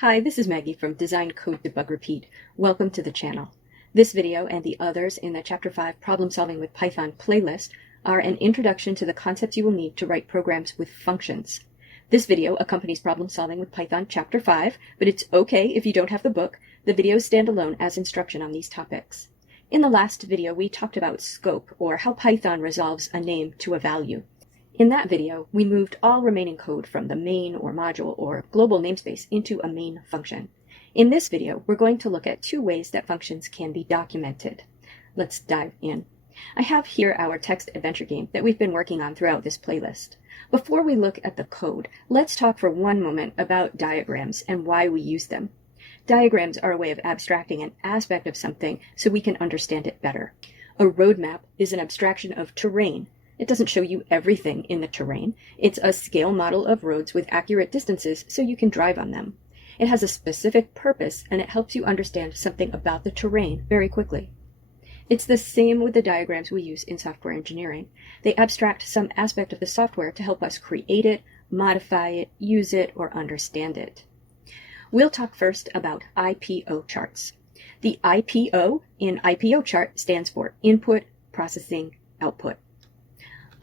Hi, this is Maggie from Design Code Debug Repeat. Welcome to the channel. This video and the others in the Chapter 5 Problem Solving with Python playlist are an introduction to the concepts you will need to write programs with functions. This video accompanies Problem Solving with Python Chapter 5, but it's okay if you don't have the book. The videos stand alone as instruction on these topics. In the last video, we talked about scope, or how Python resolves a name to a value. In that video, we moved all remaining code from the main or module or global namespace into a main function. In this video, we're going to look at two ways that functions can be documented. Let's dive in. I have here our text adventure game that we've been working on throughout this playlist. Before we look at the code, let's talk for one moment about diagrams and why we use them. Diagrams are a way of abstracting an aspect of something so we can understand it better. A roadmap is an abstraction of terrain. It doesn't show you everything in the terrain. It's a scale model of roads with accurate distances so you can drive on them. It has a specific purpose and it helps you understand something about the terrain very quickly. It's the same with the diagrams we use in software engineering. They abstract some aspect of the software to help us create it, modify it, use it, or understand it. We'll talk first about IPO charts. The IPO in IPO chart stands for Input, Processing, Output.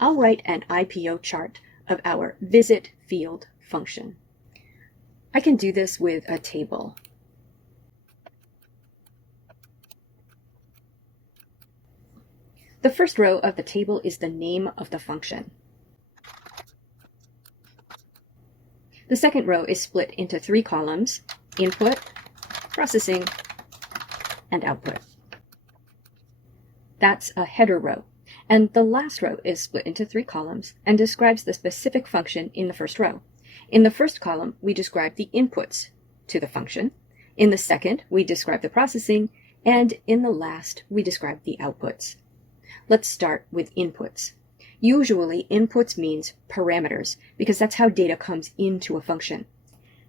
I'll write an IPO chart of our visit field function. I can do this with a table. The first row of the table is the name of the function. The second row is split into three columns: input, processing, and output. That's a header row. And the last row is split into three columns and describes the specific function in the first row. In the first column, we describe the inputs to the function. In the second, we describe the processing. And in the last, we describe the outputs. Let's start with inputs. Usually, inputs means parameters, because that's how data comes into a function.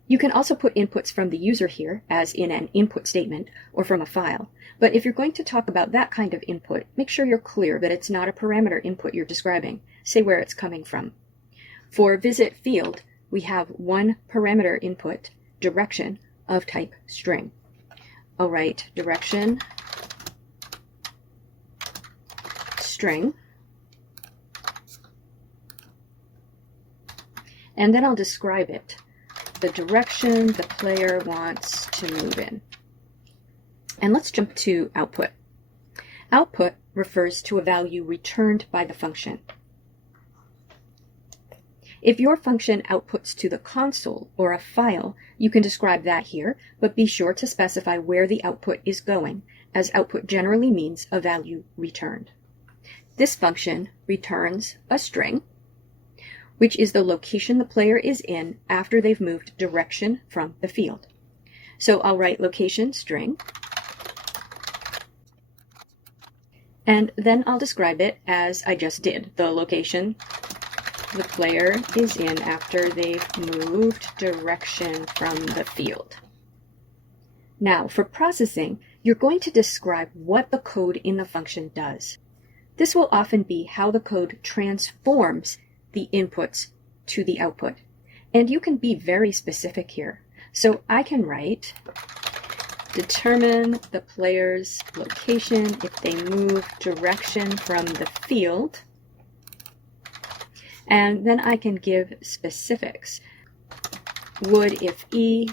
You can also put inputs from the user here, as in an input statement, or from a file. But if you're going to talk about that kind of input, make sure you're clear that it's not a parameter input you're describing. Say where it's coming from. For visit field, we have one parameter input, direction, of type string. I'll write direction string. And then I'll describe it. The direction the player wants to move in. And let's jump to output. Output refers to a value returned by the function. If your function outputs to the console or a file, you can describe that here, but be sure to specify where the output is going, as output generally means a value returned. This function returns a string, which is the location the player is in after they've moved direction from the field. So I'll write location string, and then I'll describe it as I just did, the location the player is in after they've moved direction from the field. Now, for processing, you're going to describe what the code in the function does. This will often be how the code transforms the inputs to the output. And you can be very specific here. So I can write determine the player's location if they move direction from the field. And then I can give specifics. Would if E,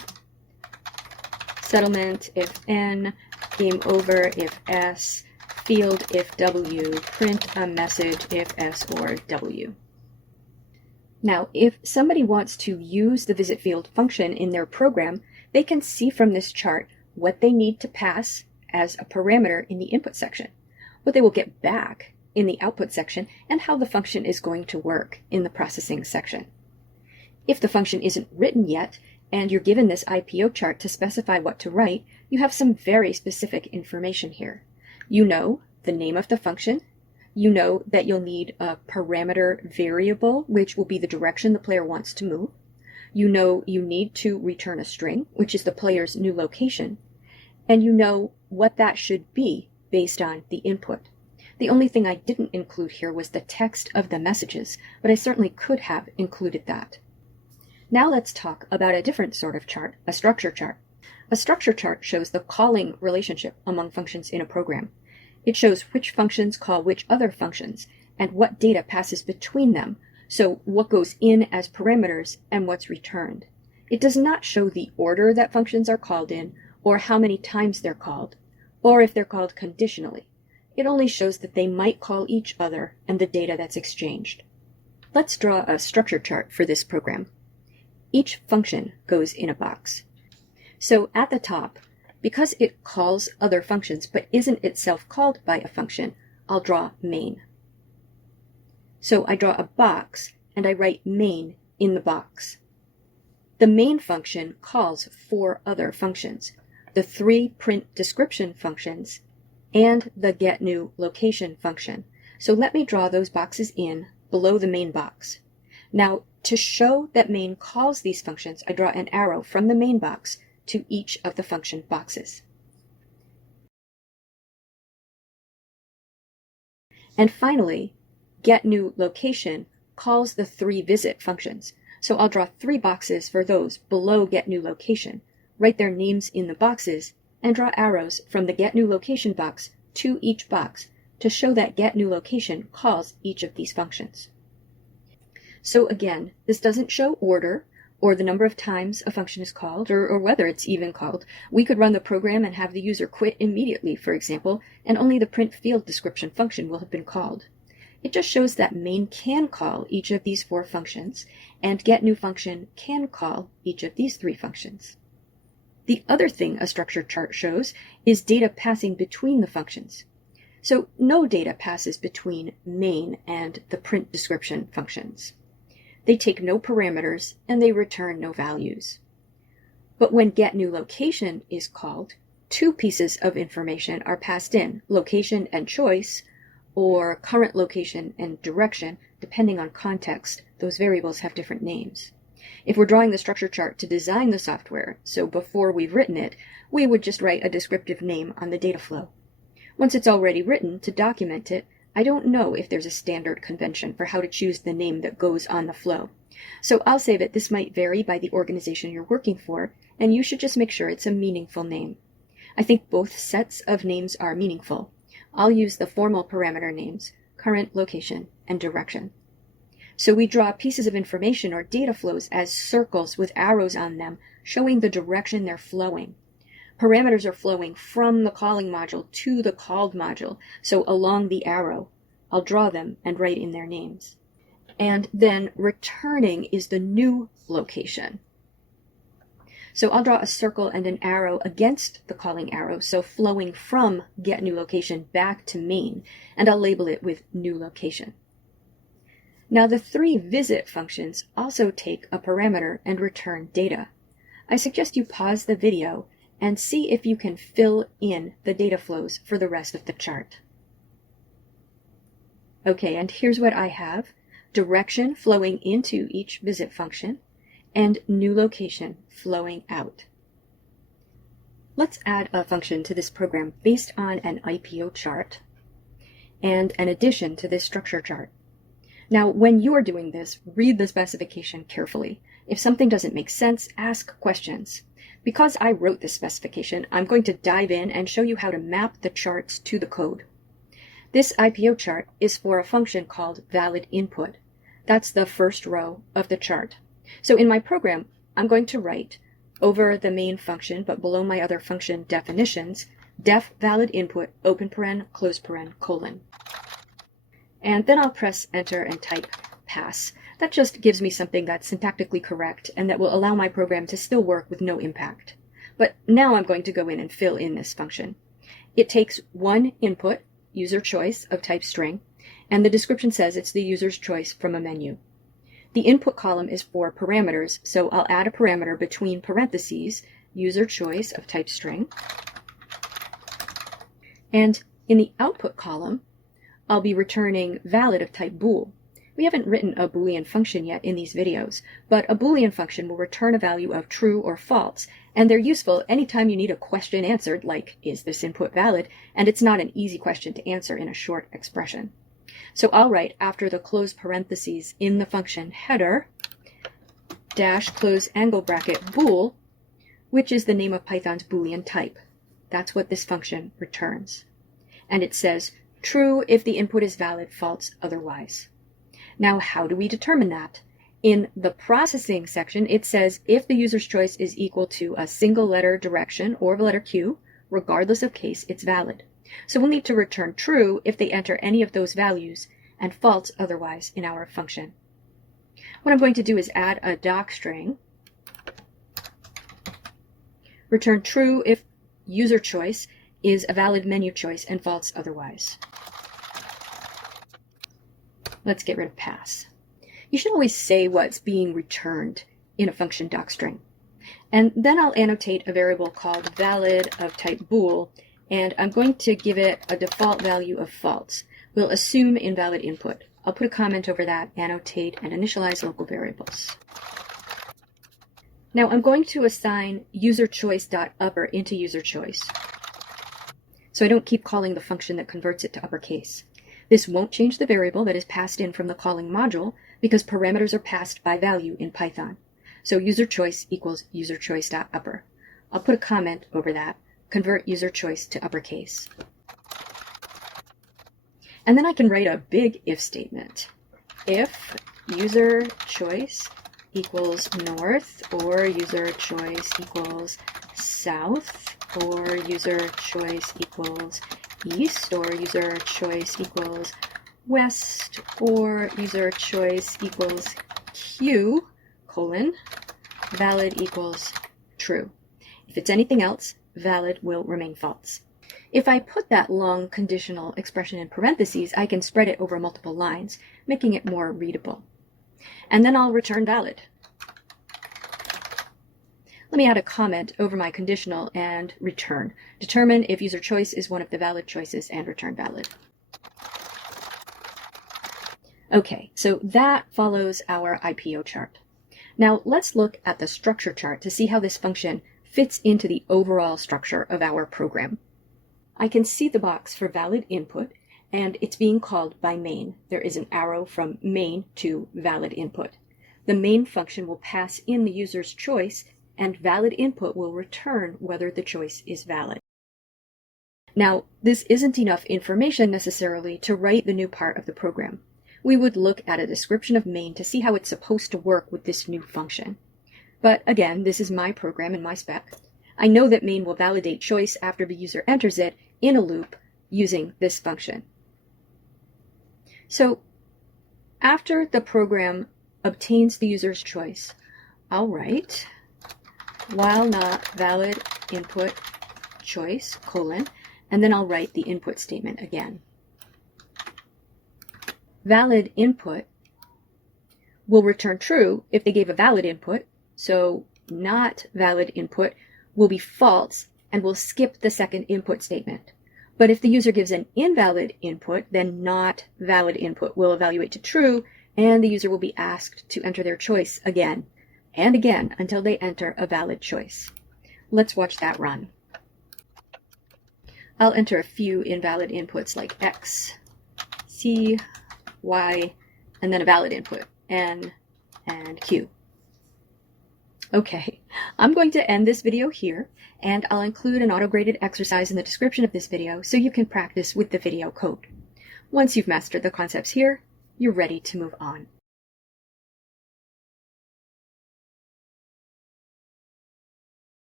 settlement if N, game over if S, field if W, print a message if S or W. Now, if somebody wants to use the visit field function in their program, they can see from this chart what they need to pass as a parameter in the input section, what they will get back in the output section, and how the function is going to work in the processing section. If the function isn't written yet, and you're given this IPO chart to specify what to write, you have some very specific information here. You know the name of the function. You know that you'll need a parameter variable, which will be the direction the player wants to move. You know you need to return a string, which is the player's new location. And you know what that should be based on the input. The only thing I didn't include here was the text of the messages, but I certainly could have included that. Now let's talk about a different sort of chart, a structure chart. A structure chart shows the calling relationship among functions in a program. It shows which functions call which other functions and what data passes between them, so what goes in as parameters and what's returned. It does not show the order that functions are called in, or how many times they're called, or if they're called conditionally. It only shows that they might call each other and the data that's exchanged. Let's draw a structure chart for this program. Each function goes in a box. So at the top, because it calls other functions but isn't itself called by a function, I'll draw main. So I draw a box and I write main in the box. The main function calls 4 other functions, the 3 print description functions and the getNewLocation function. So let me draw those boxes in below the main box. Now, to show that main calls these functions, I draw an arrow from the main box to each of the function boxes. And finally, getNewLocation calls the 3 visit functions. So I'll draw 3 boxes for those below getNewLocation, write their names in the boxes, and draw arrows from the getNewLocation box to each box to show that getNewLocation calls each of these functions. So again, this doesn't show order or the number of times a function is called or whether it's even called. We could run the program and have the user quit immediately, for example, and only the print field description function will have been called. It just shows that main can call each of these 4 functions, and getNewFunction can call each of these 3 functions. The other thing a structure chart shows is data passing between the functions. So no data passes between main and the print description functions. They take no parameters and they return no values. But when getNewLocation is called, 2 pieces of information are passed in, location and choice, or current location and direction, depending on context. Those variables have different names. If we're drawing the structure chart to design the software, so before we've written it, we would just write a descriptive name on the data flow. Once it's already written, to document it, I don't know if there's a standard convention for how to choose the name that goes on the flow. So I'll say that this might vary by the organization you're working for, and you should just make sure it's a meaningful name. I think both sets of names are meaningful. I'll use the formal parameter names, current, location, and direction. So we draw pieces of information or data flows as circles with arrows on them, showing the direction they're flowing. Parameters are flowing from the calling module to the called module, so along the arrow, I'll draw them and write in their names. And then returning is the new location. So I'll draw a circle and an arrow against the calling arrow, so flowing from getNewLocation back to main, and I'll label it with new location. Now the 3 visit functions also take a parameter and return data. I suggest you pause the video and see if you can fill in the data flows for the rest of the chart. Okay, and here's what I have. Direction flowing into each visit function, and new location flowing out. Let's add a function to this program based on an IPO chart and an addition to this structure chart. Now, when you are doing this, read the specification carefully. If something doesn't make sense, ask questions. Because I wrote this specification, I'm going to dive in and show you how to map the charts to the code. This IPO chart is for a function called valid input. That's the first row of the chart. So in my program, I'm going to write over the main function, but below my other function definitions, def valid input, open paren, close paren, colon. And then I'll press enter and type pass. That just gives me something that's syntactically correct and that will allow my program to still work with no impact. But now I'm going to go in and fill in this function. It takes one input, user choice of type string, and the description says it's the user's choice from a menu. The input column is for parameters, so I'll add a parameter between parentheses, user choice of type string. And in the output column, I'll be returning valid of type bool. We haven't written a Boolean function yet in these videos, but a Boolean function will return a value of true or false, and they're useful anytime you need a question answered, like, is this input valid? And it's not an easy question to answer in a short expression. So I'll write after the close parentheses in the function header, dash close angle bracket bool, which is the name of Python's Boolean type. That's what this function returns. And it says true if the input is valid, false otherwise. Now, how do we determine that? In the processing section, it says if the user's choice is equal to a single letter direction or the letter Q, regardless of case, it's valid. So we'll need to return true if they enter any of those values and false otherwise in our function. What I'm going to do is add a docstring. Return true if user choice is a valid menu choice and false otherwise. Let's get rid of pass. You should always say what's being returned in a function docstring. And then I'll annotate a variable called valid of type bool, and I'm going to give it a default value of false. We'll assume invalid input. I'll put a comment over that, annotate, and initialize local variables. Now I'm going to assign userChoice.upper into userChoice, so I don't keep calling the function that converts it to uppercase. This won't change the variable that is passed in from the calling module because parameters are passed by value in Python. So userChoice equals userChoice.upper. I'll put a comment over that, convert userChoice to uppercase. And then I can write a big if statement. If userChoice equals north, or userChoice equals south, or userChoice equals east, or userChoice equals west, or userChoice equals Q, colon, valid equals true. If it's anything else, valid will remain false. If I put that long conditional expression in parentheses, I can spread it over multiple lines, making it more readable. And then I'll return valid. Let me add a comment over my conditional and return. Determine if user choice is one of the valid choices and return valid. Okay, so that follows our IPO chart. Now let's look at the structure chart to see how this function fits into the overall structure of our program. I can see the box for valid input, and it's being called by main. There is an arrow from main to valid input. The main function will pass in the user's choice, and valid input will return whether the choice is valid. Now, this isn't enough information necessarily to write the new part of the program. We would look at a description of main to see how it's supposed to work with this new function. But again, this is my program and my spec. I know that main will validate choice after the user enters it in a loop using this function. So after the program obtains the user's choice, I'll write while not valid input choice, colon, and then I'll write the input statement again. Valid input will return true if they gave a valid input, so not valid input will be false and will skip the second input statement. But if the user gives an invalid input, then not valid input will evaluate to true, and the user will be asked to enter their choice again and again until they enter a valid choice. Let's watch that run. I'll enter a few invalid inputs like X, C, Y, and then a valid input, N, and Q. Okay, I'm going to end this video here, and I'll include an auto-graded exercise in the description of this video so you can practice with the video code. Once you've mastered the concepts here, you're ready to move on.